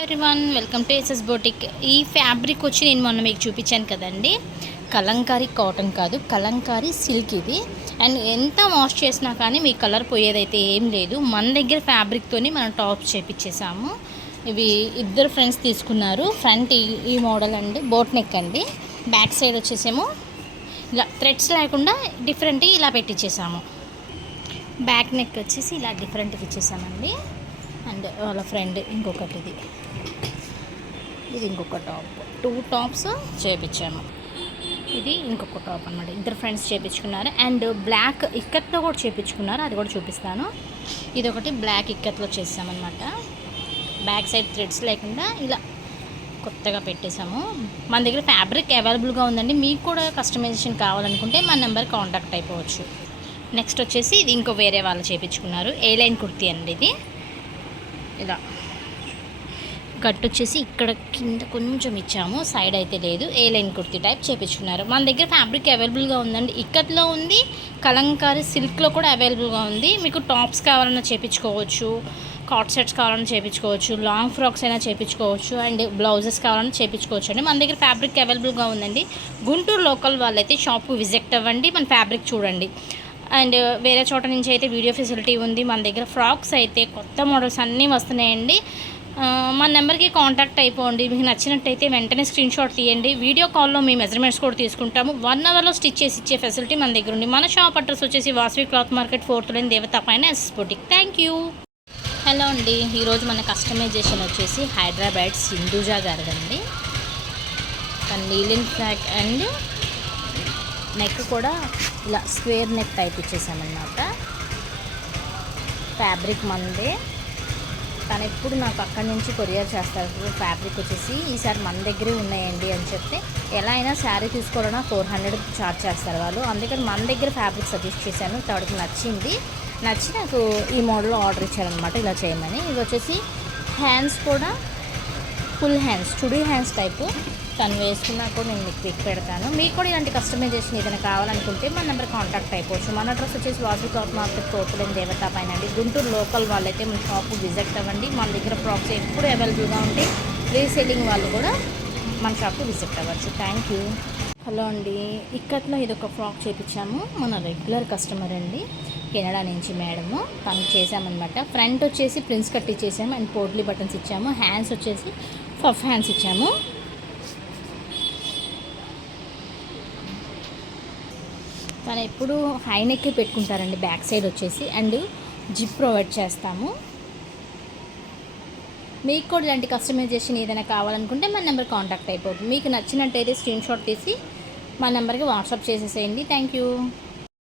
Everyone, welcome to SS boutique. ఈ fabric వచ్చి నేను మొన్న మీకు చూపించాను కదండి. కలంకారీ కాటన్ కాదు, కలంకారీ సిల్క్ ఇది. అండ్ ఎంత వాష్ చేసినా కానీ మీ కలర్ పోయేదైతే ఏం లేదు. మన దగ్గర ఫ్యాబ్రిక్తోని మనం టాప్స్ చేపించేసాము. ఇవి ఇద్దరు ఫ్రెండ్స్ తీసుకున్నారు. ఫ్రంట్ ఈ మోడల్ అండి, బోట్ నెక్ అండి. బ్యాక్ సైడ్ వచ్చేసేమో ఇలా థ్రెడ్స్ లేకుండా డిఫరెంట్ ఇలా పెట్టించేసాము. బ్యాక్ నెక్ వచ్చేసి ఇలా డిఫరెంట్గా ఇచ్చేసామండి. అండ్ వాళ్ళ ఫ్రెండ్ ఇంకొకటి ఇది ఇంకొక టాప్, 2 టాప్స్ చేయించాము. ఇది ఇంకొక టాప్ అనమాట. ఇద్దరు ఫ్రెండ్స్ చేయించుకున్నారు. అండ్ బ్లాక్ ఇక్కత్తో కూడా చేయించుకున్నారు, అది కూడా చూపిస్తాను. ఇది ఒకటి బ్లాక్ ఇక్కత్లో చేసామన్నమాట. బ్యాక్ సైడ్ థ్రెడ్స్ లేకుండా ఇలా కొత్తగా పెట్టేసాము. మన దగ్గర ఫ్యాబ్రిక్ అవైలబుల్గా ఉందండి. మీకు కూడా కస్టమైజేషన్ కావాలనుకుంటే మన నెంబర్ కాంటాక్ట్ అయిపోవచ్చు. నెక్స్ట్ వచ్చేసి ఇది ఇంకో వేరే వాళ్ళు చేయించుకున్నారు. ఏ లైన్ కుర్తీ అండి. ఇది ఇలా కట్ వచ్చేసి ఇక్కడ కింద కొంచెం ఇచ్చాము, సైడ్ అయితే లేదు. ఏ లైన్ కుర్తీ టైప్ చేయించుకున్నారు. మన దగ్గర ఫ్యాబ్రిక్ అవైలబుల్గా ఉందండి. ఇక్కత్లో ఉంది, కలంకారీ సిల్క్లో కూడా అవైలబుల్గా ఉంది. మీకు టాప్స్ కావాలన్నా చేయించుకోవచ్చు, కాట్ సెట్స్ కావాలన్నా చేయించుకోవచ్చు, లాంగ్ ఫ్రాక్స్ అయినా చేయించుకోవచ్చు, అండ్ బ్లౌజెస్ కావాలన్నా చేయించుకోవచ్చు అండి. మన దగ్గర ఫ్యాబ్రిక్ అవైలబుల్గా ఉందండి. గుంటూరు లోకల్ వాళ్ళైతే షాప్కు విజిట్ అవ్వండి, మన ఫ్యాబ్రిక్ చూడండి. అండ్ వేరే చోట నుంచి అయితే వీడియో ఫెసిలిటీ ఉంది. మన దగ్గర ఫ్రాక్స్ అయితే కొత్త మోడల్స్ అన్నీ వస్తున్నాయండి. మన నెంబర్కి కాంటాక్ట్ అయిపోండి. మీకు నచ్చినట్టయితే వెంటనే స్క్రీన్ షాట్ తీయండి. వీడియో కాల్లో మీ మెజర్మెంట్స్ కూడా తీసుకుంటాము. 1 అవర్లో స్టిచ్ చేసి ఇచ్చే ఫెసిలిటీ మన దగ్గర ఉంది. మన షాప్ అడ్రస్ వచ్చేసి Vasavi cloth market, 4th line, దేవతా పైన, SS boutique. Thank you. Hello అండి, ఈరోజు మన కస్టమైజేషన్ వచ్చేసి హైదరాబాద్ సింధూజా గారిదండి. తన నీలిన్ ఫ్లాగ్ అండ్ నెక్ కూడా ఇలా స్క్వేర్ నెక్ టైప్ ఇచ్చేసామన్నమాట. ఫ్యాబ్రిక్ మందే. తను ఎప్పుడు నాకు అక్కడి నుంచి కొరియర్ చేస్తారు. ఫ్యాబ్రిక్ వచ్చేసి ఈసారి మన దగ్గరే ఉన్నాయండి అని చెప్తే ఎలా అయినా శారీ తీసుకోవాలన్నా 400 ఛార్జ్ చేస్తారు వాళ్ళు. అందుకని మన దగ్గర ఫ్యాబ్రిక్ సజెస్ట్ చేశాను. తనకి నచ్చి నాకు ఈ మోడల్లో ఆర్డర్ ఇచ్చారనమాట, ఇలా చేయమని. ఇది వచ్చేసి హ్యాండ్స్ కూడా full hands, chudi hands type. తను వేసుకున్నా కూడా నేను మీకు పిక్ పెడతాను. మీకు కూడా ఇలాంటి కస్టమైజేషన్ ఏదైనా కావాలనుకుంటే మన నెంబర్ కాంటాక్ట్ అయిపోవచ్చు. మన అడ్రస్ వచ్చేసి Vasavi cloth market, 4th line, దేవతా పైన అండి. గుంటూరు లోకల్ వాళ్ళైతే మన షాప్కి విజిట్ అవ్వండి. మన దగ్గర ఫ్రాక్స్ ఎప్పుడు అవైలబుల్గా ఉంటాయి. రీసేలింగ్ వాళ్ళు కూడా మన షాప్కి విజిట్ అవ్వచ్చు. Thank you. హలో అండి, ఇక్కట్లో ఇదొక ఫ్రాక్ చేయించాము. మన రెగ్యులర్ కస్టమర్ అండి, కెనడా నుంచి మేడము. తను చేసామన్నమాట. ఫ్రంట్ వచ్చేసి ప్రిన్స్ కట్ ఇచ్చేసాము అండ్ పోట్లీ బటన్స్ ఇచ్చాము. హ్యాండ్స్ వచ్చేసి పఫ్ హ్యాండ్స్ ఇచ్చాము. తను ఎప్పుడు హై నెక్ పెట్టుకుంటారండి బ్యాక్ సైడ్ వచ్చేసి. అండ్ జిప్ ప్రొవైడ్ చేస్తాము. మీకు కూడా ఇలాంటి కస్టమైజేషన్ ఏదైనా కావాలనుకుంటే మన నెంబర్ కాంటాక్ట్ అయిపోతుంది. మీకు నచ్చినట్టయితే స్క్రీన్ షాట్ తీసి మా నెంబర్కి వాట్సాప్ చేసేసేయండి. Thank you.